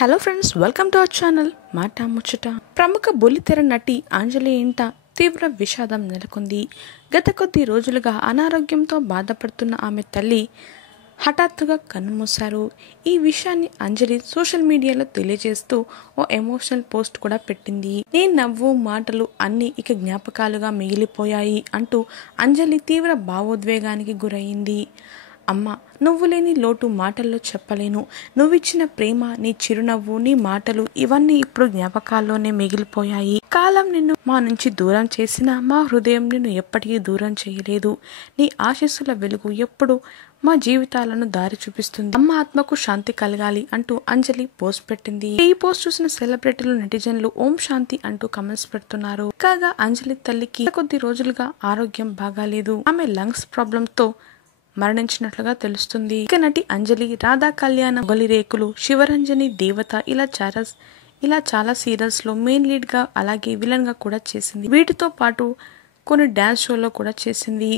Hello friends, welcome to our channel మాట ముచ్చట. ప్రముఖ బుల్లితెర నటి అంజలి ఇంట తీవ్ర విషాదం నెలకొంది. గత కొద్ది రోజులుగా అనారోగ్యంతో బాధపడుతున్న ఆమె తల్లి హఠాత్తుగా కన్నుమూశారు. ఈ విషయాన్ని అంజలి సోషల్ మీడియాలో తెలియజేస్తూ ఓ ఎమోషనల్ పోస్ట్ కూడా పెట్టింది. నీ నవ్వు మాటలు అన్నీ ఇక జ్ఞాపకాలుగా మిగిలిపోయాయి అంటూ అంజలి తీవ్ర భావోద్వేగానికి గురయింది. అమ్మ, నువ్వు లేని లోటు మాటల్లో చెప్పలేను. నువ్విచ్చిన ప్రేమ, నీ చిరునవ్వు, నీ మాటలు ఇవన్నీ ఇప్పుడు జ్ఞాపకాల్లోనే మిగిలిపోయాయి. కాలం నిన్ను మా నుంచి దూరం చేసినా మా హృదయం నిన్ను ఎప్పటికీ దూరం చేయలేదు. నీ ఆశీస్సుల వెలుగు ఎప్పుడు మా జీవితాలను దారి చూపిస్తుంది. అమ్మ ఆత్మకు శాంతి కలగాలి అంటూ అంజలి పోస్ట్ పెట్టింది. ఈ పోస్ట్ చూసిన సెలబ్రిటీలు, నెటిజన్లు ఓం శాంతి అంటూ కమెంట్స్ పెడుతున్నారు. కాగా అంజలి తల్లికి కొద్ది రోజులుగా ఆరోగ్యం బాగాలేదు. ఆమె లంగ్స్ ప్రాబ్లమ్ తో మరణించినట్లుగా తెలుస్తుంది. ఇక నటి అంజలి రాధా కళ్యాణ, మొగలి రేకులు, శివరంజని, దేవత ఇలా చాలా సీరియల్స్ లో మెయిన్ లీడ్ గా అలాగే విలన్ గా కూడా చేసింది. వీటితో పాటు కొన్ని డాన్స్ షోలో కూడా చేసింది.